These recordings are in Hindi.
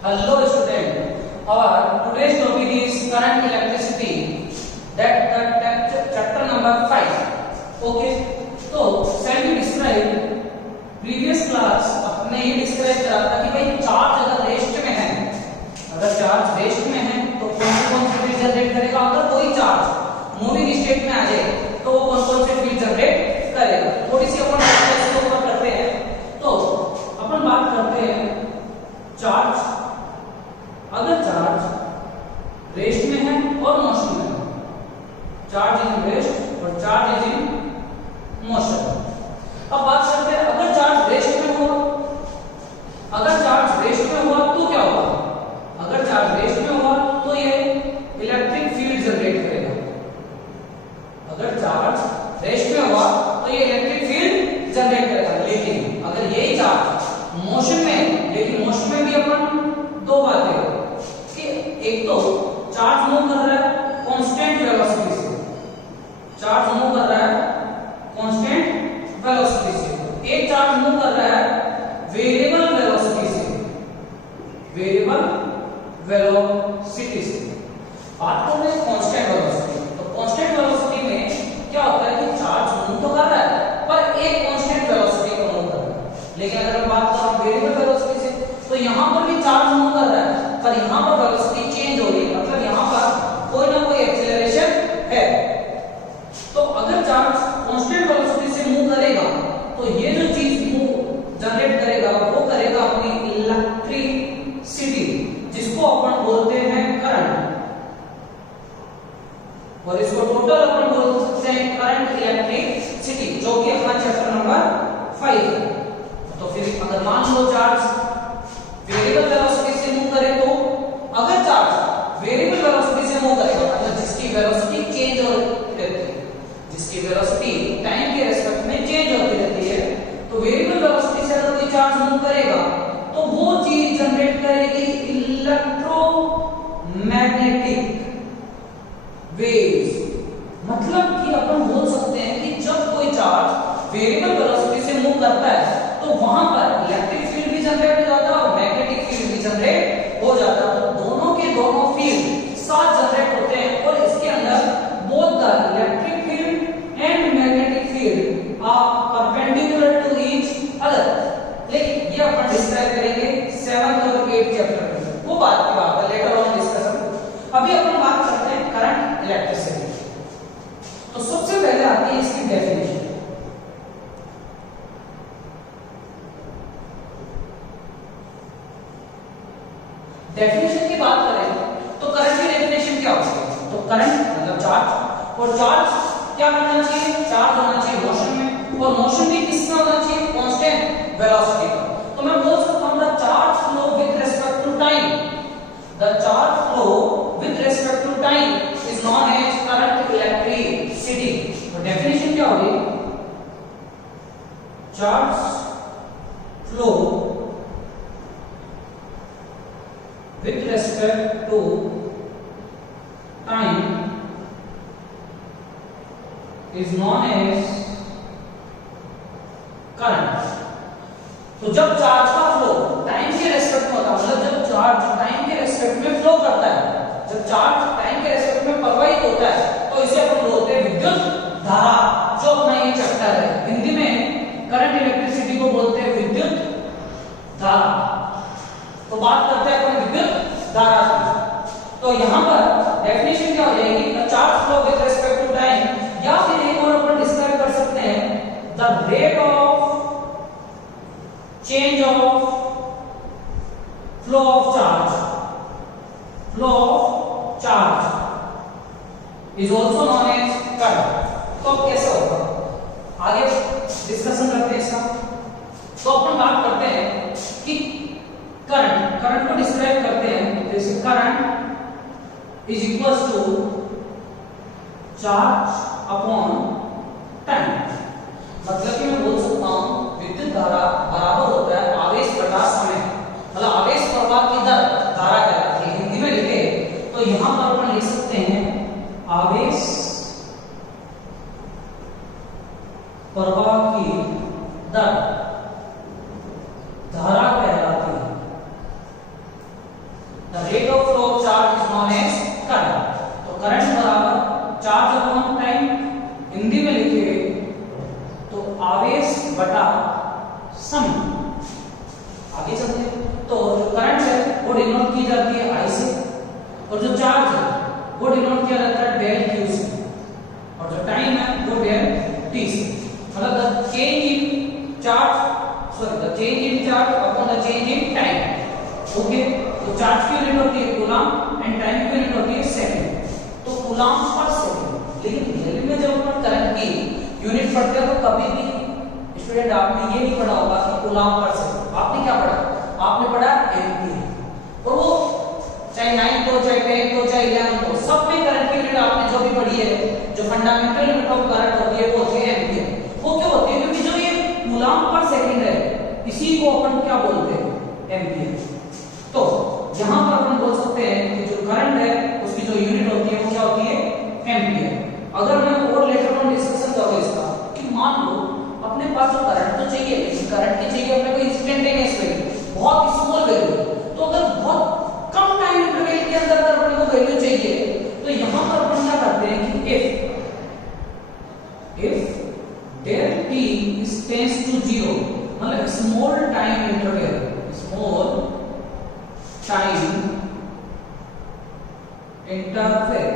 Hello student, our today's topic is current electricity, that the chapter number 5. Okay, तो shall we describe previous class अपने ये डिस्क्राइब करा था कि भाई चार्ज अगर रेस्ट में है, अगर चार्ज रेस्ट में है तो कौन से फील्ड जनरेट करेगा। अगर कोई चार्ज मूविंग स्टेट में आ जाए तो वो कौन से फील्ड जनरेट करेगा। थोड़ी सी अपन इसको कवर करते हैं। तो अपन बात करते हैं चार्ज, अगर चार्ज रेस्ट में है और मोशन में है, चार्ज इन रेस्ट और चार्ज इज इन मोशन। अब बात करते हैं अगर चार्ज रेस्ट में हुआ, अगर चार्ज रेस्ट में हुआ तो क्या होगा। अगर चार्ज रेस्ट में हुआ तो ये इलेक्ट्रिक फील्ड जनरेट करेगा। अगर चार्ज रेस्ट में हुआ तो ये इलेक्ट्रिक फील्ड जनरेट करेगा। लेकिन अगर यही चार्ज मोशन में है, लेकिन मोशन में भी अपन दो बातें कि एक तो चार्ज मूव कर रहा है कांस्टेंट वेलोसिटी से, चार्ज मूव कर रहा है कांस्टेंट वेलोसिटी से, एक चार्ज मूव कर रहा है वेरिएबल वेलोसिटी से, वेरिएबल वेलोसिटी से। बात कर रहे हैं कांस्टेंट वेलोसिटी, तो कांस्टेंट वेलोसिटी में क्या होता है कि चार्ज मूव तो कर रहा है पर एक कांस्टेंट वेलोसिटी पर मूव कर रहा है। लेकिन अगर हम बात करें वेरिएबल वेलोसिटी से तो यहां पर भी चार्ज मूव कर रहा है पर यहां पर वेलोसिटी चेंज हो रही है, मतलब यहां पर कोई ना कोई एक्सीलरेशन है। तो अगर चार्ज कांस्टेंट वेलोसिटी से मूव करेगा तो ये जो चीज मूव जनरेट करेगा वो करेगा अपनी इलेक्ट्रिसिटी, जिसको अपन बोलते हैं करंट, और इसको टोटल अपन बोल सकते हैं करंट इलेक्ट्रिसिटी, जो कि अपना चैप्टर नंबर 5 है। तो फिर अगर मान लो चार्ज वेरिएबल वेलोसिटी से मूव करे तो अगर चार्ज वेरिएबल वेलोसिटी से मूव करेगा मतलब जिसकी वेलोसिटी चेंज होती रहती है, जिसकी वेलोसिटी टाइम के रेस्पेक्ट में चेंज होती रहती है, तो वेरिएबल वेलोसिटी से अगर कोई चार्ज मूव करेगा तो वो चीज जनरेट करेगी इलेक्ट्रोमैग्नेटिक वेव्स। मतलब कि अपन बोल सकते हैं कि जब कोई चार्ज वेरिएबल वेलोसिटी से मूव करता है तो वहां पर इलेक्ट्रिक फील्ड भी जनरेट हो जाता है और मैग्नेटिक फील्ड भी जनरेट हो जाता है। तो दोनों के दोनों फील्ड साथ जनरेट होते हैं और इसके अंदर both the electric field and magnetic field are perpendicular to each other. लेकिन ये अपन डिस्क्राइब करेंगे 7th और 8th चैप्टर में, वो बात की बात है, लेटर ऑन डिस्कशन। अभी अपन बात करते हैं करंट इलेक्ट्रिसिटी। तो सबसे पहले आती है इसकी डेफिनेशन। डेफिनेशन की बात करें तो करंट की डेफिनेशन क्या होती है। तो करंट मतलब चार्ज, और चार्ज क्या होना चाहिए, चार्ज होना चाहिए मोशन में, और मोशन भी किसमें होना चाहिए, कांस्टेंट वेलोसिटी पर। तो मैं बोल सकता हूं the charge flow with respect to time, the charge flow with respect to time is known as current electricity. तो डेफिनेशन क्या होगी, charge flow with respect to time is known as current। तो जब चार्ज का फ्लो टाइम के रेस्पेक्ट में होता है, मतलब जब चार्ज टाइम के रेस्पेक्ट में फ्लो करता है, जब चार्ज टाइम के रेस्पेक्ट में प्रवाहित होता है तो इसे अपन बोलते हैं विद्युत धारा, जो अपना ये चैप्टर है। हिंदी में करंट इलेक्ट्रिसिटी को बोलते हैं विद्युत धारा। तो बात करते हैं अपन विद्युत धारा की। तो यहां पर डेफिनेशन क्या हो जाएगी, charge flow with respect to time, या फिर एक और अपन डिस्क्राइब कर सकते हैं the rate of change of flow of charge, flow of charge is also known as current. तो अब कैसे होगा, आगे डिस्कशन करते हैं इसका। तो अपन बात करते हैं कि करंट को डिस्क्राइब करते हैं जैसे current is equals to charge upon time. मतलब कि मैं बोल सकता हूं विद्युत धारा बराबर होता है आवेश बटा समय, मतलब आवेश प्रवाह की दर धारा कहलाती है। हिंदी में लिखे तो यहां पर अपन लिख सकते हैं आवेश प्रवाह की दर धारा कहलाती है। आवेश बटा समय। आगे चलते हैं, तो जो करंट है वो डिनोट की जाती है I से, और जो चार्ज है वो डिनोट किया जाता है डेल Q से, और जो टाइम है वो डेल T से। मतलब the change in charge, sorry the change in charge upon the change in time. Okay, तो चार्ज की यूनिट होती है कूलम एंड टाइम की यूनिट होती है सेकंड। तो कूलम पर सेकंड, लेकिन रियल में जब अपन करंट की यूनिट पढ़ते हैं तो कभी भी स्टूडेंट आपने ये नहीं पढ़ा होगा कि कूलम पर सेकंड। आपने क्या पढ़ा? आपने पढ़ा एम्पीयर। और वो चाहे 9 हो, चाहे 10 हो, चाहे 11 हो, सब में करंट की यूनिट आपने जो भी पढ़ी है, जो फंडामेंटल यूनिट ऑफ करंट होती है वो होती है एम्पीयर। वो क्यों होती है? क्योंकि जो ये कूलम पर सेकंड है इसी को अपन क्या बोलते हैं? एम्पीयर। तो यहां पर अपन बोल सकते हैं कि जो करंट है उसकी जो यूनिट होती है वो क्या होती है? एम्पीयर। अगर मैं और लेटर ऑन डिस्कशन करूं इसका कि मान लो अपने पास जो करंट तो चाहिए, लेकिन करंट की चाहिए अपने को इंस्टेंटेनियस वैल्यू, बहुत स्मॉल वैल्यू। तो अगर बहुत कम टाइम इंटरवल के अंदर अगर अपने को वैल्यू चाहिए तो यहां पर अपन क्या करते हैं कि if del t is tends to 0, मतलब small time interval, small time interval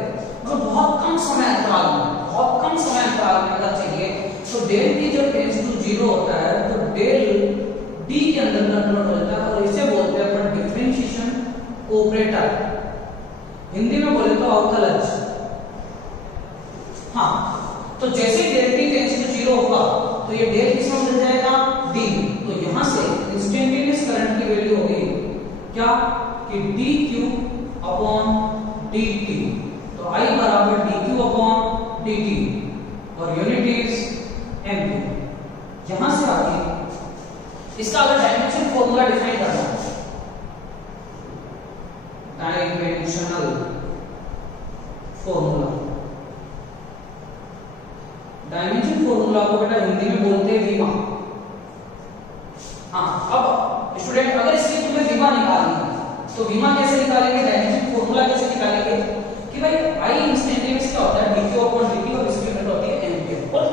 मतलब बहुत कम समय अंतराल में, बहुत कम समय अंतराल में अगर चाहिए तो del t जब टेंड्स टू 0 होता है तो del d के अंदर कन्वर्ट हो जाता है, और इसे बोलते हैं अपन डिफरेंशिएशन ऑपरेटर। हिंदी में बोले तो अवकलज। हाँ, तो जैसे del t टेंड्स टू 0 होगा तो ये del किसमें बदल जाएगा? d। तो यहां से इंस्टेंटेनियस करंट की वैल्यू होगी क्या? कि dq अपॉन dt। तो I बराबर dq अपॉन dt और यूनिट इज एम्पीयर। यहां से आगे इसका अगर डायमेंशन फॉर्मूला डिफाइन करना है, डायमेंशनल फॉर्मूला, डायमेंशन फॉर्मूला को बेटा हिंदी में बोलते हैं विमा। हाँ, अब स्टूडेंट अगर इसकी तुम्हें विमा निकालनी है तो विमा कैसे निकालेंगे? डायमेंशन फॉर्मूला कैसे निकालेंगे कि भाई I इंस्टेंटेनियस क्या होता है? dq अपॉन dt और इसकी यूनिट होती है एम्पीयर। और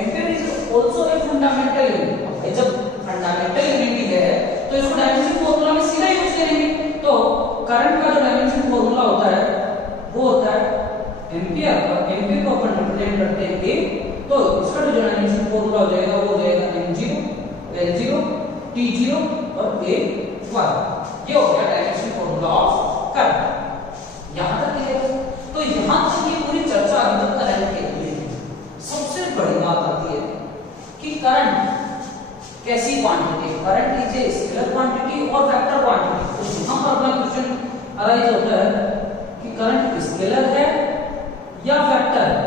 ampere is also a fundamental unit. जब फंडामेंटल यूनिट है तो इसको डायमेंशन फॉर्मूला में सीधा यूज करेंगे। तो करंट का जो डायमेंशन फॉर्मूला होता है वो होता है एम्पीयर, और एम्पीयर को अपन रिप्रेजेंट करते हैं A। तो इसका जो डायमेंशन फॉर्मूला हो जाएगा वो हो जाएगा m0, l0, t0 और a1। ये हो गया डायमेंशन फॉर्मूला ऑफ करंट। यहां तक क्लियर है? तो यहां तक ये पूरी चर्चा अभी तक करंट के लिए है। सबसे बड़ी बात आती है कि करंट कैसी क्वांटिटी है? Current is a scalar quantity और वेक्टर क्वांटिटी। तो यहां पर अपना क्वेश्चन अराइज होता है कि करंट स्केलर है या वेक्टर है।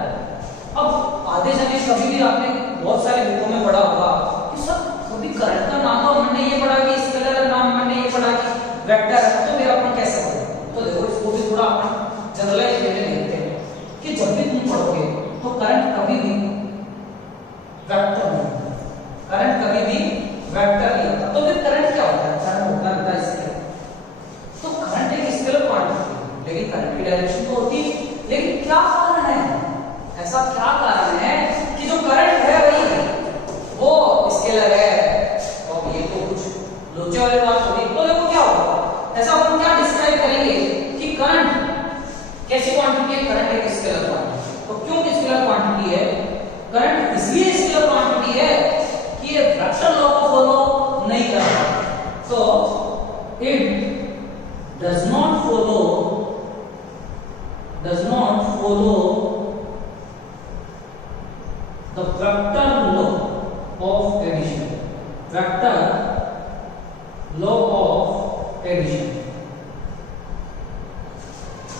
अब आधे जने कभी भी आपने बहुत सारे बुकों में पढ़ा होगा कि सर कभी करंट का नाम तो हमने ये पढ़ा कि स्केलर है, नाम हमने ये पढ़ा कि वेक्टर है, तो फिर अपन कैसे पढ़ें? तो देखो इसको भी थोड़ा अपन जनरलाइज लेने लेते हैं कि जब भी तुम पढ़ोगे तो करंट कभी भी वेक्टर नहीं होता, करंट कभी भी वेक्टर नहीं होता। तो फिर करंट क्या होता है? करंट होता है स्केलर। तो करंट एक स्केलर क्वांटिटी है, लेकिन करंट की डायरेक्शन तो होती है। लेकिन क्या कारण है, ऐसा क्या कारण है कि जो करंट है वही वो स्केलर है? और ये तो कुछ लोचे वाले बात होगी। तो देखो क्या होगा, ऐसा हम क्या डिस्क्राइब करेंगे कि करंट कैसी क्वांटिटी है? करंट एक स्केलर क्वांटिटी। तो क्यों स्केलर क्वांटिटी है? करंट इसलिए स्केलर क्वांटिटी है कि ये वेक्टर लॉ को फॉलो नहीं करता। तो it does not follow the vector law of addition, vector law of addition।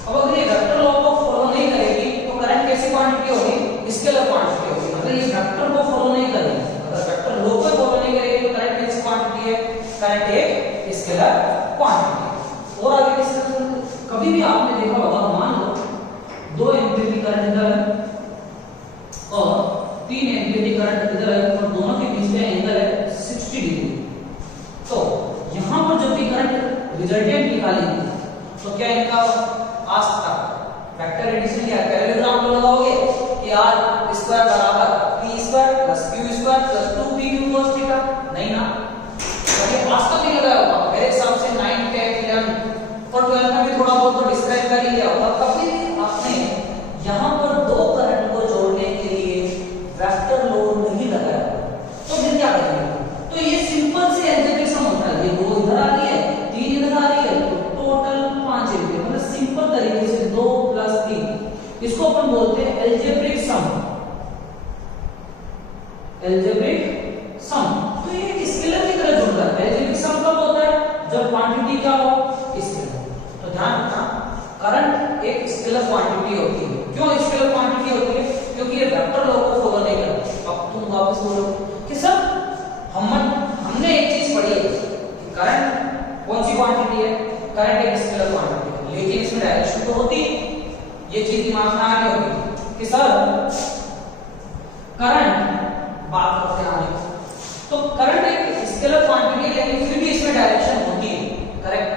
अब अगर ये वेक्टर लॉ को फॉलो नहीं करेगी तो करंट कैसी क्वांटिटी होगी? स्केलर क्वांटिटी होगी। मतलब ये वेक्टर को फॉलो नहीं करेगी, अगर वेक्टर लॉ को फॉलो नहीं करेगी तो करंट कैसी क्वांटिटी है? करंट एक स्केलर क्वांटिटी। और आगे कभी भी आपने देखा होगा, मान लो 2 एम्पीयर की करंट इधर है और 3 एम्पीयर की करंट इधर है और दोनों के बीच का एंगल है 60 डिग्री। तो यहां पर जब भी करंट रिजल्टेंट निकालेंगे तो क्या इनका आज तक वेक्टर एडिशन या पैरेललोग्राम को लगाओगे कि r स्क्वायर बराबर p square square plus 2pq cos theta, नहीं ना, ये आज तक नहीं लगाया होगा मेरे हिसाब से 9, 10, 11 और 12 में भी थोड़ा बहुत तो डिस्क्राइब कर ही लिया होगा। कभी आपने यहाँ पर दो करंट को जोड़ने के लिए वेक्टर लोड नहीं लगाया तो फिर क्या करेंगे? तो ये सिंपल से एल्जेब्रिक सम होता है, ये दो इधर आ रही है, तीन इधर आ रही है, तो टोटल 5 एम्पीयर, मतलब सिंपल तरीके से 2 + 3, इसको अपन बोलते हैं एल्जेब्रिक सम। एल्जेब्रिक सम तो ये एक स्केलर की तरह जुड़ रहा है। एल्जेब्रिक सम कब होता है? जब क्वांटिटी क्या हो? स्केलर। तो ध्यान रखना, करंट एक स्केलर क्वांटिटी होती है। क्यों स्केलर क्वांटिटी होती है? क्योंकि ये वेक्टर लॉ को फॉलो नहीं करता। अब तुम वापस बोलो कि सर हमने एक चीज पढ़ी है कि करंट कौन सी क्वांटिटी है? करंट एक स्केलर क्वांटिटी है, लेकिन इसमें डायरेक्शन तो होती है। ये चीज दिमाग में आ गई होगी कि सर करंट बात करते हैं आगे, तो करंट एक स्केलर क्वांटिटी है लेकिन फिर भी इसमें डायरेक्शन होती है, करेक्ट?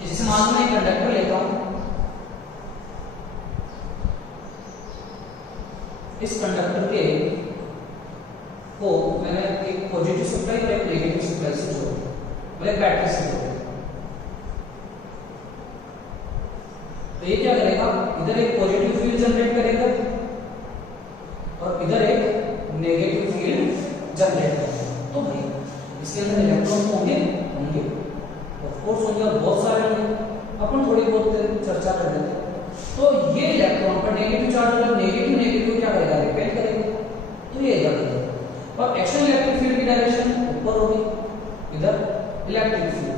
कि जैसे मान लो मैं एक कंडक्टर लेता हूं, इस कंडक्टर के को मैंने एक पॉजिटिव सप्लाई और एक नेगेटिव सप्लाई से जोड़ा, मतलब बैटरी से जोड़ा, तो ये क्या करेगा? इधर एक पॉजिटिव फील्ड जनरेट करेगा और इधर एक नेगेटिव फील्ड जनरेट करेगा। तो भाई इसके अंदर इलेक्ट्रॉन होंगे ऑफ कोर्स होंगे और बहुत सारे होंगे, अपन थोड़ी बहुत चर्चा कर लेते हैं। तो ये इलेक्ट्रॉन पर नेगेटिव चार्ज होगा, नेगेटिव क्या करेगा? रिपेल करेगा, तो ये जाएगा। और एक्शन इलेक्ट्रिक फील्ड की डायरेक्शन ऊपर होगी, इधर इलेक्ट्रिक फील्ड।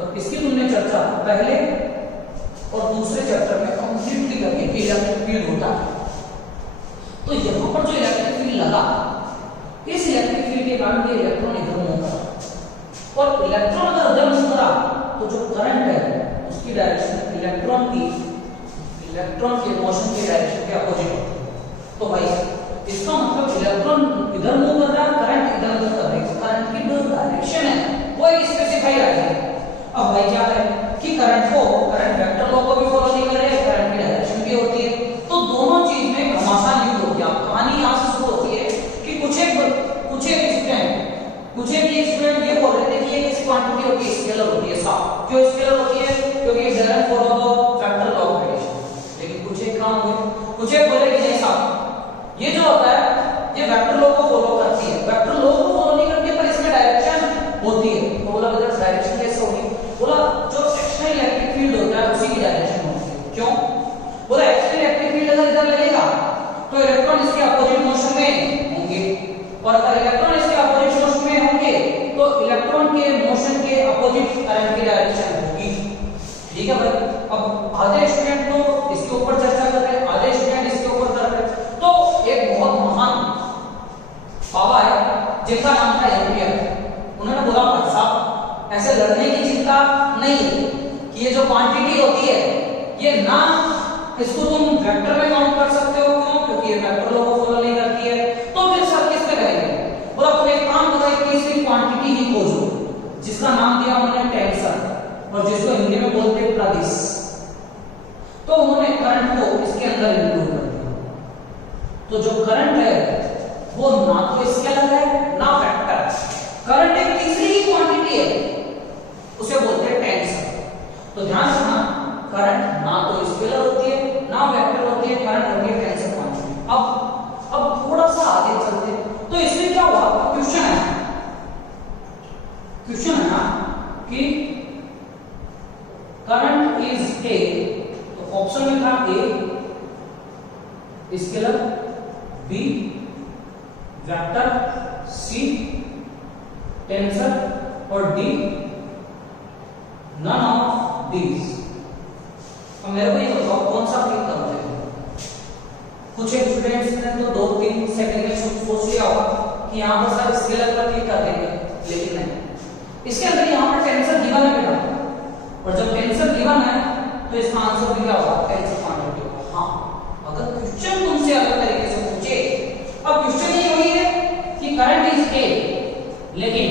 और इसकी तुमने चर्चा पहले और दूसरे चैप्टर में कंप्लीटली करके कि इलेक्ट्रिक फील्ड होता है। तो यहां पर जो इलेक्ट्रिक फील्ड लगा, इस इलेक्ट्रिक फील्ड के कारण ये इलेक्ट्रॉन इधर मूव करा, और इलेक्ट्रॉन अगर इधर मूव करा तो जो करंट है उसकी डायरेक्शन इलेक्ट्रॉन के मोशन की डायरेक्शन के अपोजिट होती है। तो भाई इसका मतलब इलेक्ट्रॉन इधर मूव कर रहा है, करंट इधर मूव कर रहा है, करंट की जो डायरेक्शन है वो एक स्पेसिफाई आ गई। अब भाई क्या है कि करंट वेक्टर लॉ को भी फॉलो नहीं कर रहे हैं, करंट की डायरेक्शन भी होती है, तो दोनों चीज में घमासान युद्ध हो गया। कहानी यहां से शुरू होती है कि कुछ एक स्टूडेंट ये बोल रहे थे कि ये किसी क्वांटिटी होती है, स्केलर होती है। साफ क्यों स्केलर होती है? क्योंकि it doesn't follow the vector law of radiation. लेकिन कुछ एक काम हुए, कुछ एक बोले कि नहीं साहब ये जो होता है ये वेक्टर लॉ को फॉलो करती है, वेक्टर लॉ को फॉलो नहीं करती है पर इसमें डायरेक्शन होती है। तो बोला बेटा डायरेक्शन कैसे होगी? बोला जो एक्सटर्नल इलेक्ट्रिक फील्ड होता है उसी की डायरेक्शन होती है। क्यों? बोला एक्सटर्नल इलेक्ट्रिक फील्ड अगर इधर लगेगा तो इलेक्ट्रॉन इसके अपोजिट मोशन में होंगे, और अगर इलेक्ट्रॉन इसके अपोजिट मोशन में होंगे तो इलेक्ट्रॉन के मोशन के अपोजिट करंट की डायरेक्शन होगी। ठीक है भाई? अब आधे स्टूडेंट तो इसके ऊपर चर्चा कर रहे हैं, आधे स्टूडेंट इसके ऊपर कर रहे हैं। तो एक बहुत महान बाबा है जिनका नाम था एम्पियर, उन्होंने बोला भाई साहब ऐसे लड़ने की चिंता नहीं है कि ये जो क्वांटिटी होती है ये ना इसको तुम वेक्टर में काउंट कर सकते हो। क्यों? क्योंकि ये वेक्टर लॉ को फॉलो नहीं करती है। तो फिर सब किस पे करेंगे? बोला तुम एक काम करो, एक तीसरी क्वांटिटी ही खोजो जिसका नाम दिया उन्होंने टेंसर, और जिसको हिंदी में बोलते हैं प्रदिश। तो उन्होंने करंट को इसके अंदर इंक्लूड कर दिया। तो जो करंट है वो ना तो स्केलर है ना वेक्टर, करंट एक तीसरी ही क्वांटिटी है, उसे बोलते हैं टेंसर। तो ध्यान रखना, करंट ना तो स्केलर होती है ना वेक्टर होती है, करंट होती है टेंसर क्वांटिटी। अब थोड़ा सा आगे चलते हैं। तो इसमें क्या हुआ? क्वेश्चन है ना कि करंट इज ए, तो ऑप्शन में था A scalar, B vector, C tensor और डी नन ऑफ दीज। अब मेरे को ये बताओ कौन सा क्लिक करते हैं? कुछ एक स्टूडेंट्स ने तो 2-3 सेकंड में सोच लिया होगा कि यहां पर सर स्केलर पर क्लिक कर देंगे, लेकिन नहीं, इसके अंदर यहां पर टेंसर गिवन है बेटा, और जब टेंसर गिवन है तो इसका आंसर भी क्या होगा? टेंसर क्वांटिटी होगा। हां, अगर क्वेश्चन तुमसे अलग तरीके से पूछे, अब क्वेश्चन ये वही है कि करंट इज ए, लेकिन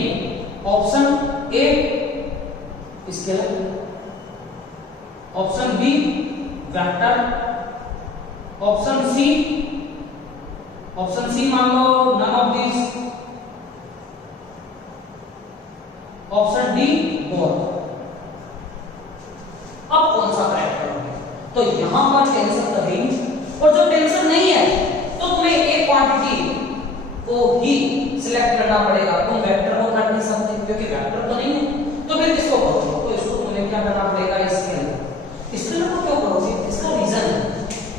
option A scalar, option B vector, option C option C मान लो none of this, option D both. अब कौन सा करेक्ट करोगे? तो यहां पर टेंसर कभी, और जब टेंसर नहीं है तो तुम्हें एक क्वांटिटी को ही सिलेक्ट करना पड़ेगा, तुम वेक्टर को कर नहीं सकते क्योंकि वेक्टर तो नहीं है। तो फिर किसको करोगे? तो इसको तुम्हें क्या करना पड़ेगा? इसके अंदर को क्यों करोगे? इसका रीजन है,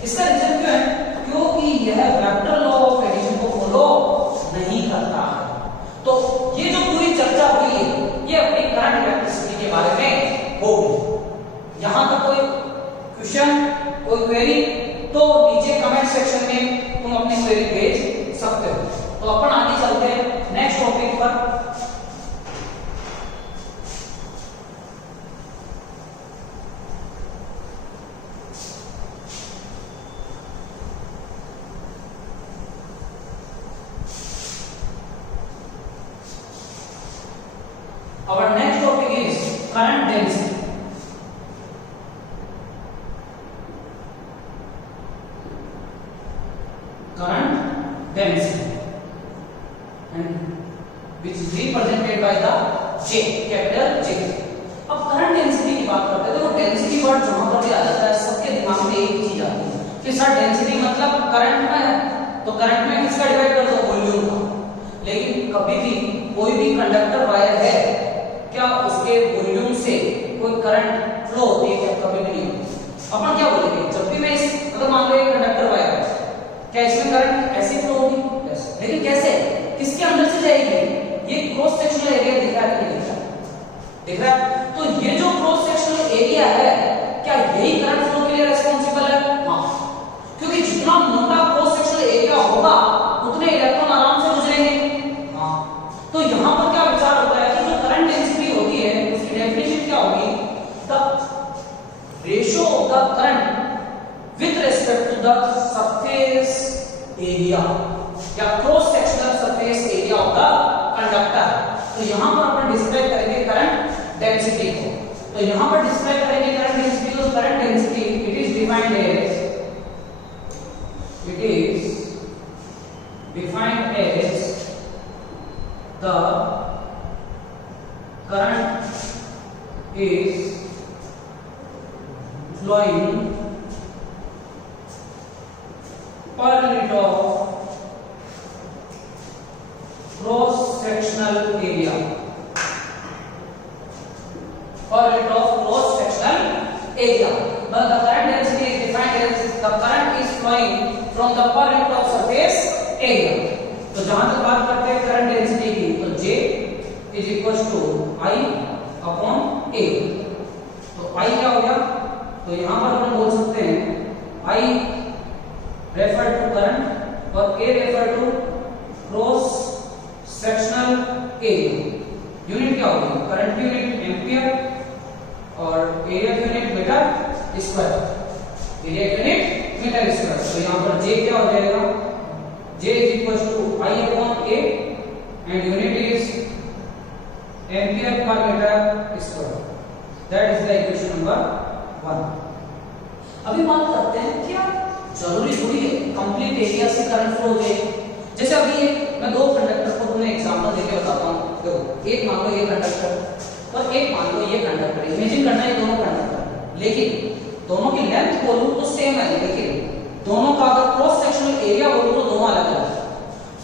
इसका रीजन क्यों है? क्योंकि यह वेक्टर लॉ ऑफ एडिशन को फॉलो नहीं करता है। तो ये जो पूरी चर्चा हुई है ये अपनी करंट इलेक्ट्रिसिटी के बारे में होगी। यहां तक कोई क्वेश्चन, कोई क्वेरी, तो नीचे कमेंट सेक्शन में तुम अपनी क्वेरी भेज सकते हो। तो अपन आगे चलते हैं नेक्स्ट टॉपिक पर। Our next topic is current density. Current density, and which is represented by the J, capital J. अब करंट डेंसिटी की बात करते हैं तो डेंसिटी वर्ड जहां पर भी आ जाता है सबके दिमाग में एक चीज आती है कि सर डेंसिटी मतलब करंट में है, तो करंट में किसका डिवाइड कर दो? वॉल्यूम का। लेकिन कभी भी कोई भी कंडक्टर वायर है, क्या उसके वॉल्यूम से कोई करंट फ्लो होती है? क्या? कभी भी नहीं। अपन क्या बोलेंगे? जब भी मैं इस मतलब मान लो एक कंडक्टर वायर है, क्या इसमें करंट ऐसे फ्लो होगी? लेकिन कैसे? किसके अंदर से जाएगी? ये क्रॉस सेक्शनल एरिया दिख रहा है कि नहीं दिख रहा? दिख रहा है। तो ये जो क्रॉस सेक्शनल एरिया है, क्या यही करंट फ्लो के लिए रिस्पांसिबल है? हाँ, क्योंकि जितना मोटा क्रॉस सेक्शनल एरिया होगा उतने इलेक्ट्रॉन आराम से गुजरेंगे। हाँ, तो यहां पर क्या विचार होता है कि जो करंट डेंसिटी होती है उसकी डेफिनेशन क्या होगी? The ratio of the current with respect to the surface area या cross sectional surface area of the conductor. तो यहां पर अपन डिस्क्राइब करेंगे करंट डेंसिटी को। तो यहां पर डिस्क्राइब करेंगे करंट डेंसिटी को। Current density it is defined as the current is flowing per unit of cross sectional area, per unit of cross sectional area. But the current density is defined as the current is flowing from the per unit of surface area. तो जहां तक बात करते हैं करंट डेंसिटी की, तो J is equal to I upon A। तो I क्या हो गया? तो यहां पर हम बोल सकते हैं I रेफर टू करंट और A refer to cross sectional area. Unit क्या होगी? करंट की यूनिट एम्पियर और एरिया की यूनिट मीटर स्क्वायर। एरिया की यूनिट मीटर स्क्वायर। तो यहां पर J क्या हो जाएगा? J is equals to I upon A and unit is ampere per meter square. That is the equation number 1. अभी बात करते हैं क्या जरूरी थोड़ी है कंप्लीट एरिया से करंट फ्लो हो जाए। जैसे अभी मैं दो कंडक्टर को तुम्हें एग्जांपल देके बताता हूँ। देखो, एक मान लो ये कंडक्टर और एक मान लो ये कंडक्टर। इमेजिन करना है दोनों कंडक्टर, लेकिन दोनों की लेंथ बोलूं तो सेम है, लेकिन दोनों का अगर क्रॉस सेक्शनल एरिया बोलूं तो दोनों अलग अलग,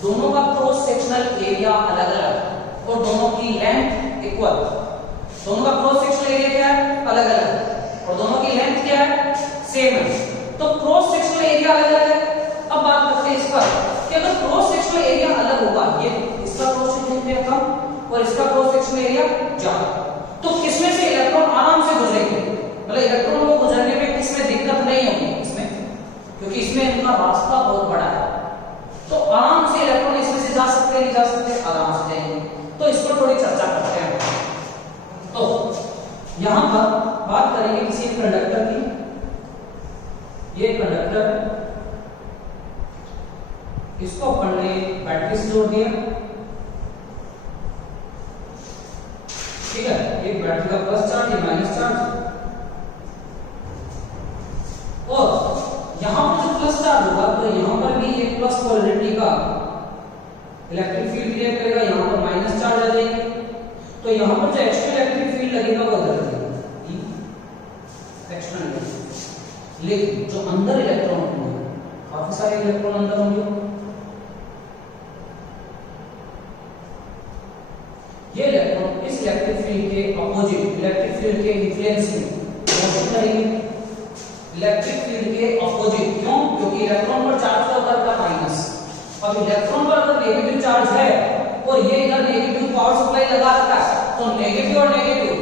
दोनों का क्रॉस सेक्शनल एरिया अलग अलग और दोनों की लेंथ इक्वल। दोनों का क्रॉस सेक्शनल एरिया क्या है? अलग अलग, और दोनों की लेंथ क्या है? सेम है। तो क्रॉस सेक्शनल एरिया अलग अलग है। अब बात करते हैं इस पर कि अगर क्रॉस सेक्शनल एरिया अलग होगा, ये इसका क्रॉस सेक्शनल एरिया कम और इसका क्रॉस सेक्शनल एरिया ज्यादा, तो किसमें से इलेक्ट्रॉन आराम से गुजरेंगे? मतलब इलेक्ट्रॉन को गुजरने में किसमें दिक्कत नहीं होगी? क्योंकि इसमें इनका रास्ता बहुत बड़ा है, तो आराम से इलेक्ट्रॉन इसमें से जा सकते हैं, नहीं जा सकते? आराम से जाएंगे। तो इस पर थोड़ी चर्चा करते हैं। तो यहां पर बात करेंगे किसी कंडक्टर की। ये कंडक्टर, इसको अपन ने बैटरी से जोड़ दिया, ठीक है? एक बैटरी का प्लस चार्ज, ये माइनस चार्ज, और यहां पर जो प्लस चार्ज होगा तो यहां पर भी एक प्लस पोलैरिटी का इलेक्ट्रिक फील्ड क्रिएट करेगा, यहाँ पर माइनस चार्ज आ जाएंगे, तो यहाँ पर जो एक्स्ट्रा इलेक्ट्रिक फील्ड लगेगा वो इधर लगेगा, एक्सटर्नल। लेकिन जो अंदर इलेक्ट्रॉन होंगे, काफी सारे इलेक्ट्रॉन अंदर होंगे, ये इलेक्ट्रॉन इस इलेक्ट्रिक फील्ड के अपोजिट, इलेक्ट्रिक फील्ड के इन्फ्लुएंस में मोशन करेंगे, इलेक्ट्रिक फील्ड के अपोजिट। क्यों? क्योंकि इलेक्ट्रॉन पर चार्ज क्या होता है माइनस। अब इलेक्ट्रॉन पर अगर नेगेटिव चार्ज है और ये इधर नेगेटिव पावर सप्लाई लगा रखा है, तो नेगेटिव और negative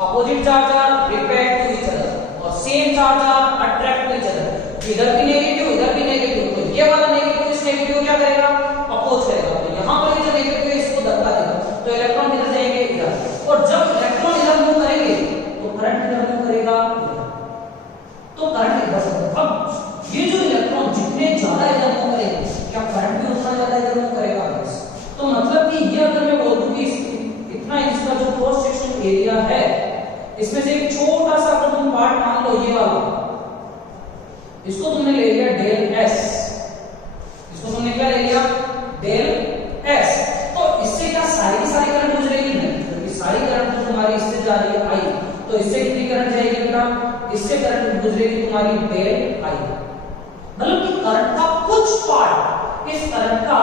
opposite charge are repel to each other और same charge are attract to each other. इधर भी नेगेटिव, इधर भी नेगेटिव, तो ये वाला नेगेटिव इस नेगेटिव क्या करेगा, अपोज करेगा। तो यहाँ पर ये जो नेगेटिव है इसको धक्का देगा, तो इलेक्ट्रॉन किधर जाएंगे, इधर। और जब इलेक्ट्रॉन इधर मूव करेंगे तो करंट इधर मूव करेगा, तो करंट इधर से। अब ये जो इलेक्ट्रॉन जितने ज्यादा इधर मूव करेंगे, क्या करंट भी उतना ज्यादा इधर मूव करेगा। तो मतलब कि ये अगर मैं बोल दूं कि इतना इसका जो क्रॉस सेक्शन एरिया है, इसमें से एक छोटा सा अगर तुम पार्ट मान लो ये वाला, इसको तुमने ले लिया डेल एस, इसको तुमने क्या ले लिया, डेल एस। तो इससे क्या सारी की सारी करंट गुजरेगी, नहीं, क्योंकि सारी करंट तो तुम्हारी इससे जा रही है आई, तो इससे कितनी करंट जाएगी बेटा, इससे करंट गुजरेगी तुम्हारी डेल आई। मतलब कि करंट का कुछ पार्ट, इस करंट का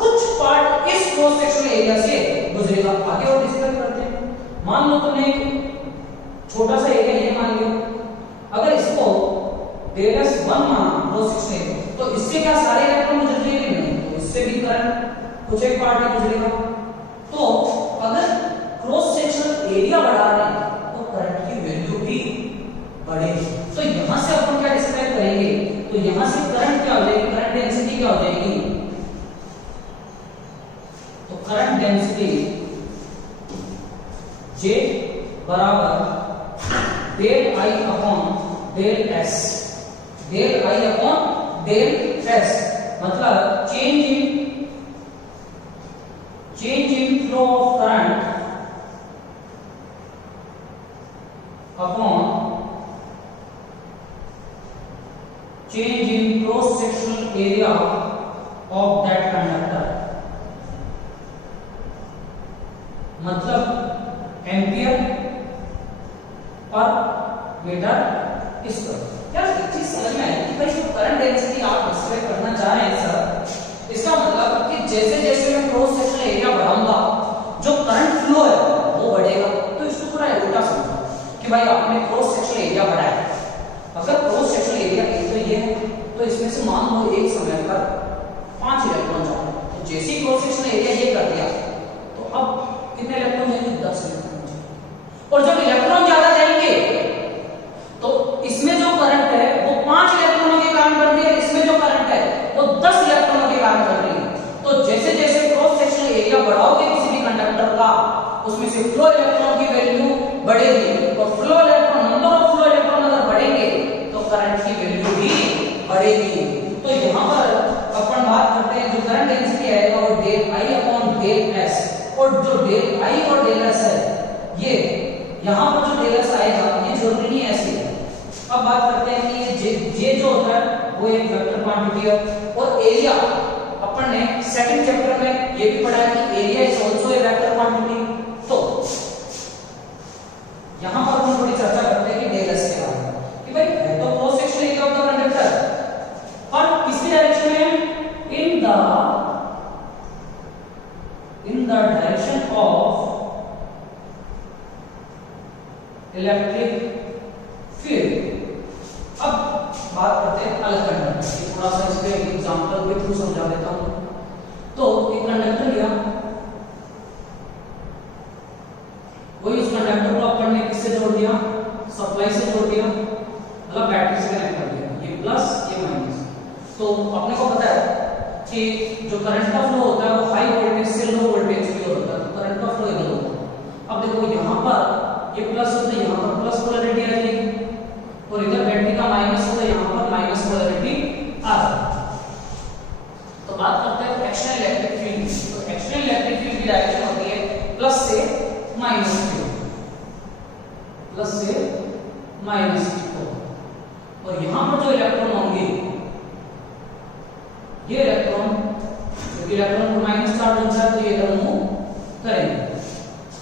कुछ पार्ट इस क्रॉस सेक्शनल एरिया से गुजरेगा। आगे और डिस्कस करते हैं। मान लो तुमने छोटा सा एरिया ये मान लिया, अगर इसको डेल एस 1 माना क्रॉस सेक्शनल एरिया, तो इससे क्या सारे इलेक्ट्रॉन गुजरेंगे, नहीं, तो इससे भी करंट कुछ एक पार्ट ही गुजरेगा। तो अगर क्रॉस सेक्शनल एरिया बढ़ा रहे हैं तो करंट की वैल्यू भी बढ़ेगी। तो यहां से अपन क्या डिस्क्राइब करेंगे, तो यहां से करंट क्या हो जाएगी, करंट डेंसिटी क्या हो जाएगी, तो करंट डेंसिटी J बराबर del I upon del S, del I upon del S. मतलब change in flow of current upon change in cross sectional area of that conductor. मतलब एम्पियर पर मीटर स्क्वायर। क्या एक चीज समझ में आई कि भाई जो करंट डेंसिटी आप डिस्क्राइब करना चाह रहे हैं सर, इसका मतलब कि जैसे जैसे मैं क्रॉस सेक्शनल एरिया बढ़ाऊंगा जो करंट फ्लो है वो बढ़ेगा। तो इसको थोड़ा उल्टा समझो कि भाई आपने क्रॉस सेक्शनल एरिया बढ़ाया, अगर क्रॉस सेक्शनल एरिया एक तो ये है, तो इसमें से मान लो एक समय पर 5 इलेक्ट्रॉन जाए, तो जैसे ही क्रॉस सेक्शनल एरिया ये कर दिया तो अब कितने इलेक्ट्रॉन जाएंगे, 10 इलेक्ट्रॉन। और जब इलेक्ट्रॉन ज्यादा जाएंगे तो इसमें जो करंट है वो 5 इलेक्ट्रॉनों के कारण बढ़ रही है, इसमें जो करंट है वो 10 इलेक्ट्रॉनों के कारण बढ़ रही है। तो जैसे जैसे क्रॉस सेक्शनल एरिया बढ़ाओगे किसी भी कंडक्टर का, उसमें से फ्लो इलेक्ट्रॉन की वैल्यू बढ़ेगी, और flow electron, number of flow electron अगर बढ़ेंगे तो करंट की वैल्यू भी बढ़ेगी। तो यहाँ पर अपन बात करते हैं जो करंट डेंसिटी आएगा वो del I upon del S, और जो डेल आई और डेल एस है ये यहाँ पर जो डेल एस आएगा ये जरूरी नहीं ऐसे है। अब बात करते हैं कि ये जो होता है वो एक वेक्टर क्वांटिटी है, और एरिया अपन ने सेकंड चैप्टर में ये भी पढ़ा है कि area is also a vector quantity. तो यहाँ पर हम थोड़ी चर्चा करते हैं कि डेल एस के बारे में कि भाई है तो cross sectional area of the conductor, पर किसकी डायरेक्शन में, in the direction of electric field. अब बात करते हैं अलग कंडक्टर की, थोड़ा सा इसके एग्जांपल के थ्रू समझा देता हूं। तो एक कंडक्टर लिया, वही उस कंडक्टर को अपन ने किससे जोड़ दिया, सप्लाई से जोड़ दिया, मतलब बैटरी से कनेक्ट कर दिया, ये प्लस ये माइनस। तो अपने को पता है कि जो करंट का फ्लो होता है वो हाई वोल्टेज से लो वोल्टेज की ओर होता है, तो करंट का फ्लो इधर होता है। अब देखो यहाँ पर ये प्लस होता है, यहाँ पर प्लस पोलैरिटी आ जाएगी, और इधर बैटरी का माइनस होता है, यहाँ पर माइनस पोलैरिटी आ जाएगी। तो बात करते हैं एक्सटर्नल इलेक्ट्रिक फील्ड। तो एक्सटर्नल इलेक्ट्रिक फील्ड की डायरेक्शन होती है प्लस से माइनस की ओर, प्लस से माइनस की ओर। और यहाँ पर जो इलेक्ट्रॉन होंगे ये इलेक्ट्रॉन क्योंकि इलेक्ट्रॉन को माइनस चार्ज होता है तो ये इधर मूव करेंगे,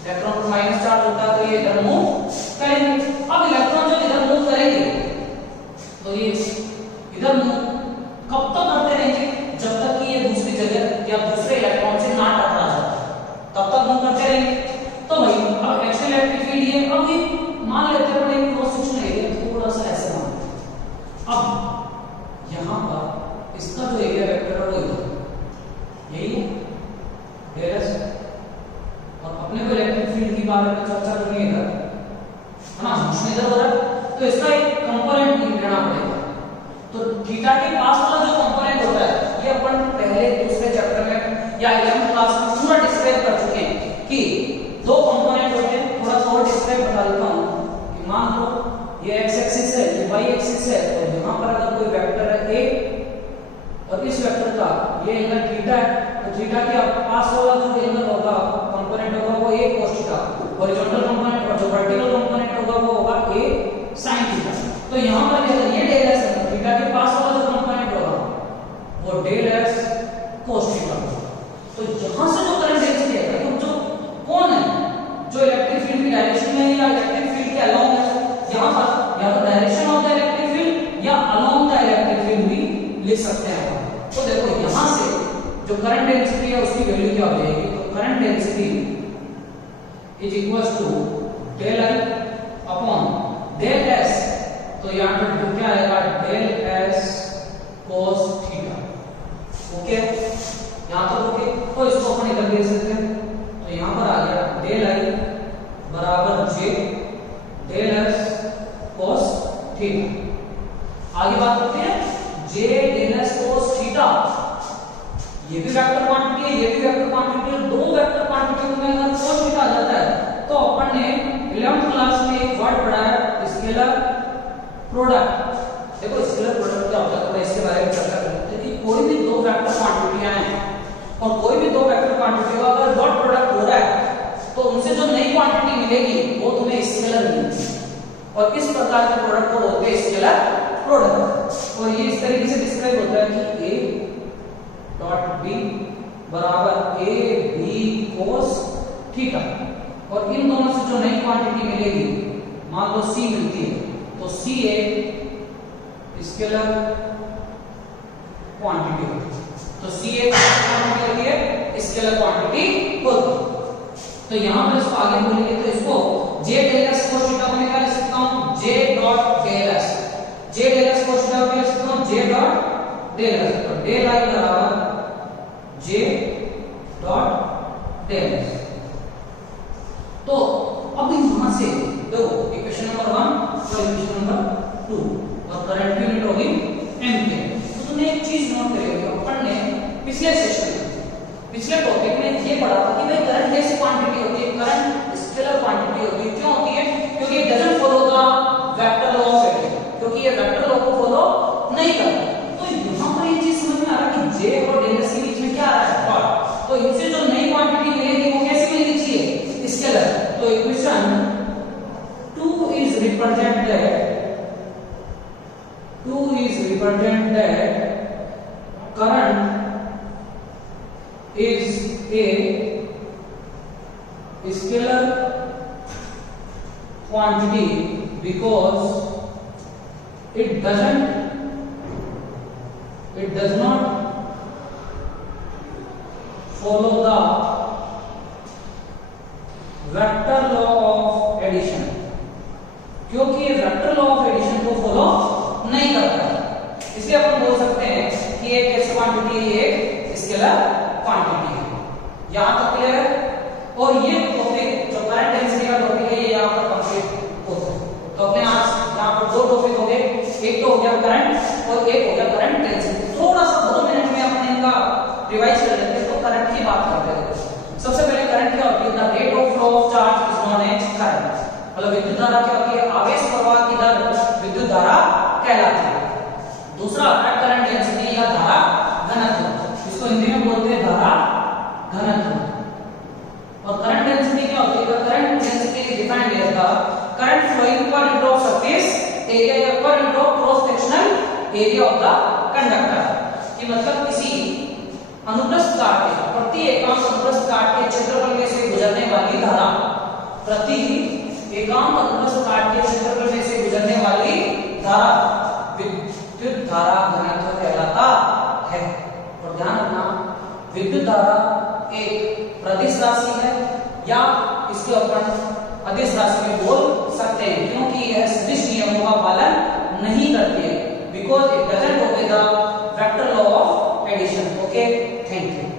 इलेक्ट्रॉन को माइनस चार्ज होता है तो ये इधर मूव करेंगे। अब इलेक्ट्रॉन जब इधर मूव करेंगे तो ये इधर मूव कब तक करते रहेंगे, जब तक कि ये दूसरी जगह या दूसरे इलेक्ट्रॉन से ना टकरा जाए तब तक मूव करते रहेंगे। तो भाई अब एक्चुअल इलेक्ट्रिक फील्ड ये अब ये मान लेते हैं अपने क्रॉस सेक्शन एरिया थोड़ा सा ऐसे मान लेते हैं। अब यहां पर इसका जो एरिया वेक्टर है वो यही है डेल एस, और अपने को इलेक्ट्रिक फील्ड की बारे में चर्चा करनी है इधर है ना, मोशन इधर हो रहा है तो इसका एक कंपोनेंट लेना पड़ेगा। तो थीटा के पास वाला जो कंपोनेंट होता है ये अपन पहले दूसरे चैप्टर में या 11th क्लास में पूरा डिस्क्राइब कर चुके हैं कि दो कंपोनेंट होते हैं। थोड़ा सा और डिस्क्राइब बता देता हूं कि मान लो ये x एक्सिस है, ये y एक्सिस है, तो यहां पर अगर कोई वेक्टर है a और इस वेक्टर का ये एंगल थीटा है, तो थीटा के पास वाला जो एंगल होगा कंपोनेंट होगा वो a cos theta, horizontal component और जो वर्टिकल कंपोनेंट होगा वो होगा a sin थीटा। तो यहां पर अगर ये डेल s है, थीटा के पास वाला जो कंपोनेंट होगा वो डेल s cos थीटा। तो यहां से जो करंट डेंसिटी है तो जो कौन है जो इलेक्ट्रिक फील्ड की डायरेक्शन में या इलेक्ट्रिक फील्ड के अलोंग है, यहां पर या तो direction of the electric field या अलोंग द इलेक्ट्रिक फील्ड भी लिख सकते हैं। तो देखो यहां से जो करंट डेंसिटी है उसकी वैल्यू क्या हो जाएगी, तो current density is equals to del I upon del S, तो यहां पर क्या आएगा del S cos theta. Okay यहां तक ओके, तो इसको अपन इधर दे सकते हैं, तो यहां पर आ गया डेल आई बराबर जे डेल एस cos थीटा। आगे बात करते हैं जे डेल एस cos थीटा, ये भी वेक्टर क्वांटिटी है, ये भी वेक्टर क्वांटिटी है, दो वेक्टर क्वांटिटी में अगर cos थीटा आ जाता है तो अपन ने 11th क्लास में एक वर्ड पढ़ा है स्केलर प्रोडक्ट। देखो स्केलर प्रोडक्ट क्या होता है थोड़ा इसके बारे में चर्चा करते हैं कि कोई भी दो वेक्टर क्वांटिटियां हैं और कोई भी दो वेक्टर क्वांटिटी का अगर डॉट प्रोडक्ट हो रहा है तो उनसे जो नई क्वांटिटी मिलेगी वो तुम्हें स्केलर मिलेगी, और इस प्रकार के प्रोडक्ट को बोलते हैं स्केलर प्रोडक्ट। और ये इस तरीके से डिस्क्राइब होता है कि a डॉट b बराबर a b cos थीटा, और इन दोनों से जो नई क्वांटिटी मिलेगी मान लो c मिलती है तो c एक स्केलर क्वांटिटी होती है, तो c एक क्वांटिटी होती है स्केलर क्वांटिटी होती है। तो यहां पर इसको आगे बोलेंगे तो इसको j del s cos theta को निकाल सकता हूं j dot del s, j del s cos theta को लिख सकता हूं j डॉट डेल s, तो डेल i बराबर j डॉट डेल s। तो अब यहां से देखो इक्वेशन नंबर 1 और इक्वेशन नंबर 2 और करंट की यूनिट होगी एम्पीयर। तो तुमने एक चीज नोट करी होगी, अपन ने पिछले सेशन में पिछले टॉपिक में ये पढ़ा था कि भाई करंट कैसी क्वांटिटी होती है, करंट स्केलर क्वांटिटी होती है। क्यों होती है, क्योंकि it doesn't follow the vector law of addition, क्योंकि ये वेक्टर लॉ को फॉलो नहीं करता। तो यहां पर ये चीज समझ में आ रहा है कि j और डेल s के बीच में क्या आ रहा है डॉट, तो इनसे जो नई क्वांटिटी मिलेगी वो कैसी मिलनी चाहिए स्केलर। तो equation 2 is represent that current is a scalar quantity because it does not follow the vector law of addition, क्योंकि ये वेक्टर लॉ ऑफ एडिशन को फॉलो नहीं करता, इसलिए अपन बोल सकते हैं कि एक कैसी क्वांटिटी है, एक स्केलर क्वांटिटी है। यहां तक क्लियर है। और ये टॉपिक जो करंट डेंसिटी का टॉपिक है ये यहां पर कंप्लीट होता है। तो अपने आज यहां पर दो टॉपिक हो गए, एक तो हो गया करंट और एक हो गया करंट डेंसिटी। थोड़ा सा 2 मिनट में अपने इनका रिवाइज कर लेते हैं। तो करंट की बात करते हैं। सबसे पहले करंट क्या होती है, the rate of flow of charge is known as current, मतलब विद्युत धारा क्या होती है, आवेश प्रवाह की दर विद्युत धारा कहलाती है। दूसरा आता है करंट डेंसिटी या धारा घनत्व, इसको हिंदी में बोलते हैं धारा घनत्व। और करंट डेंसिटी क्या होती है, current density is defined as the current flowing per unit of surface area या per unit of cross sectional area of the conductor. कि मतलब किसी अनुप्रस्थ काट के, प्रति एकांक अनुप्रस्थ काट के क्षेत्रफल में से गुजरने वाली धारा, प्रति एकांक अनुप्रस्थ काट के क्षेत्रफल में से गुजरने वाली धारा विद्युत धारा घनत्व कहलाता है। और ध्यान रखना, विद्युत धारा एक प्रदिश राशि है या इसके अपन अदिश राशि में बोल सकते हैं, क्योंकि यह सदिश नियमों का पालन नहीं करती है, because it doesn't obey the vector law of addition. Okay, thank you.